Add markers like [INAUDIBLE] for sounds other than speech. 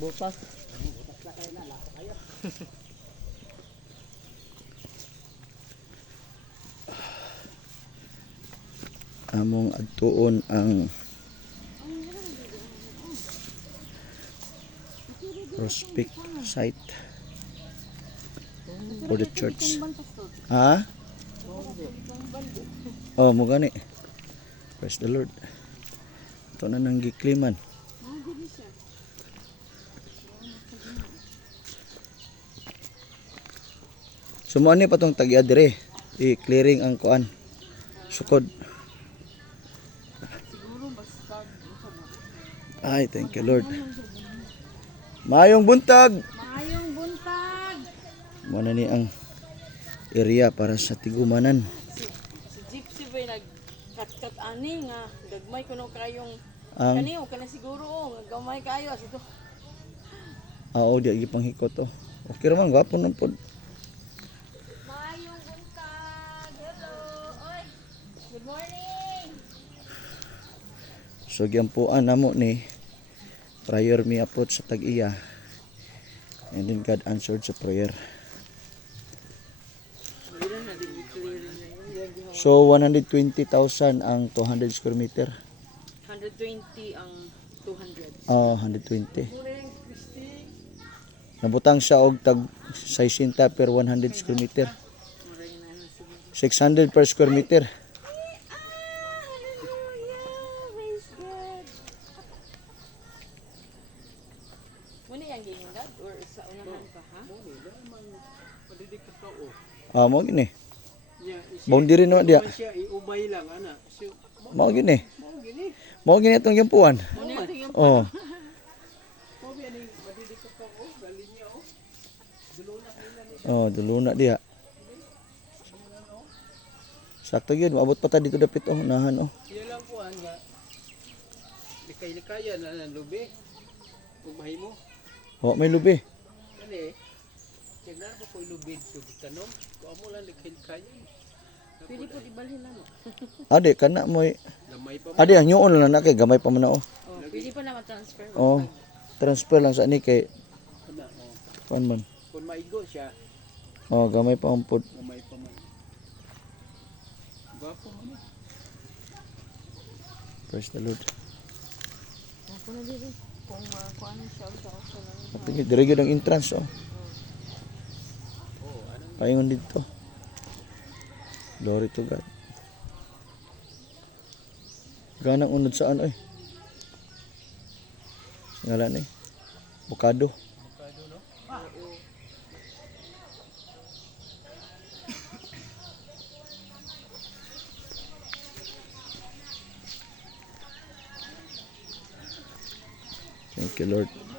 butas. among adtuon ang prospect site for the church. Ha? Oh, mo gani. Praise the Lord. Ito na nang gikliman. Sumuan ni patong tagya dire. I-clearing ang kuan. Sukod. Ay, thank you Lord. Mayong buntag. Maayong buntag. Muna ni ang area para sa tigumanan. Si Gypsy ba nag-cut-cut ani nga gagmay kuno kayong Ang kaniyo kana siguro oh, gamay kayo as ito. ao di agi panghikot to. Okay raman gwapo nun pod. Morning. So gyampuan namo ni prayer mi apot sa tag-iya. And then God answered sa prayer. So 120,000 ang 200 square meter. 120 ang 200. Ah, 120. Nabutang siya og tag 60 per 100 square meter. Mura yun na sige. 600 per square meter. Hallelujah. Praise God. Muna yang gingad or sa unahan pa ha? Ah, mo gini. Boundary no dia. siya iubay lang ana. Mo gini. mo gini. Mo gini itong. Muna yung Oh. Ka pa oh, niya oh. Duluna dia. Sakto yun, maabot pa ta dito dapit oh, nahan oh. Siya lang po ang. Likay-likayan na lubi. Kung mahimo. Oh, may lubi. Kani, tignan ko po lubi ito tanom. Kung amo lang likay-likayan. Pwede po ibalhin [LAUGHS] na mo. Ade kana mo mo. Ade ang yuon lang na kay gamay pa man na oh. Oh, pwede pa na ma-transfer. Oh. Transfer lang sa ni kay oh. kuan man. Kung maigo siya, Oh, gamay pa ang pod. lamay pa man. Gwapo mo na. Praise the Lord. Ako na dito. Kung uh, kung ano siya, sa ako na. Kapag dire gyud ang entrance oh. Paingon dito. Glory to God. Ganang unod saan oy. Ngalan eh. Bukado. Thank you Lord.